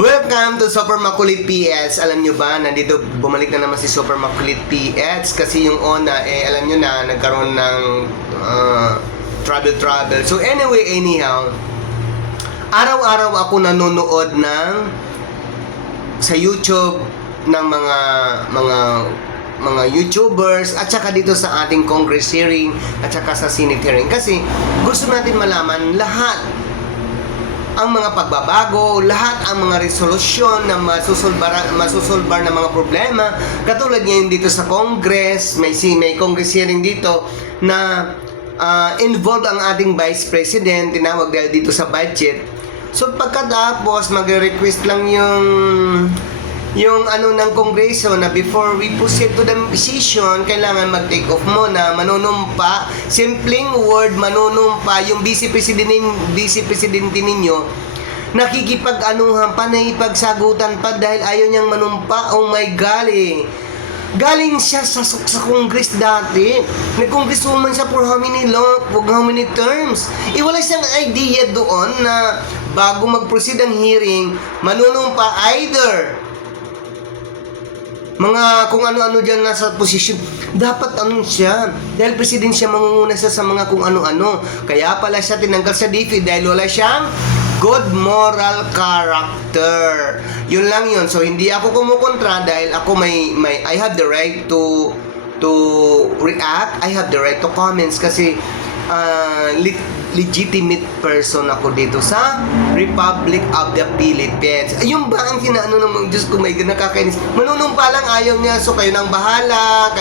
Welcome to Super Makulit PH. Alam nyo ba, nandito bumalik na naman si Super Makulit PH kasi yung ona, alam nyo na, nagkaroon ng trouble. So anyway, anyhow, araw-araw ako nanonood sa YouTube ng mga YouTubers at saka dito sa ating Congress hearing at saka sa Senate hearing kasi gusto natin malaman lahat ang mga pagbabago, lahat ang mga resolusyon na masusolbar ng mga problema. Katulad ngayon dito sa Congress, may Congress hearing dito na involved ang ating Vice President, tinawag dahil dito sa budget. So pagkatapos, magre-request lang yung ano ng Kongreso na before we proceed to the decision, kailangan mag-take off muna, manunumpa, simpleng word, manunumpa, yung vice presidente ninyo, nakikipag-anuhan pa, naipagsagutan pa dahil ayaw niyang manumpa. Oh my God Galing siya sa Congress dati. Nag-congresswoman siya for how many terms. Wala siyang idea doon na bago mag-proceed ang hearing, manunumpa either mga kung ano-ano dyan nasa posisyon. Dapat siya. Dahil president siya, mangunguna siya sa mga kung ano-ano. Kaya pala siya tinanggal sa DP dahil wala siyang good moral character. Yun lang yun. So, hindi ako kumukontra dahil ako I have the right to react. I have the right to comments kasi legitimate person ako dito sa Republic of the Philippines. Ayun ba ang kinaano ng Diyos ko, may nakakainis. Manunumpa lang, ayaw niya. So kayo nang bahala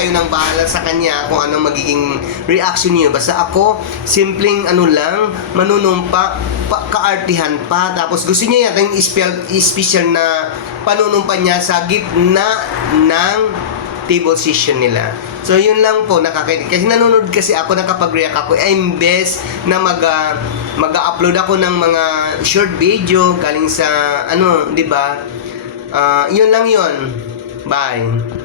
sa kanya kung anong magiging reaction niyo. Basta ako, simpleng lang, manunumpa, kaartihan pa. Tapos gusto niya yata yung special na panunumpa niya sa gitna ng table session nila. So yun lang po, nakakainis. Kasi nanonood kasi ako, nakapag-react ako. Imbes na mag-upload ako ng mga short video galing sa di ba? Yun lang yun. Bye.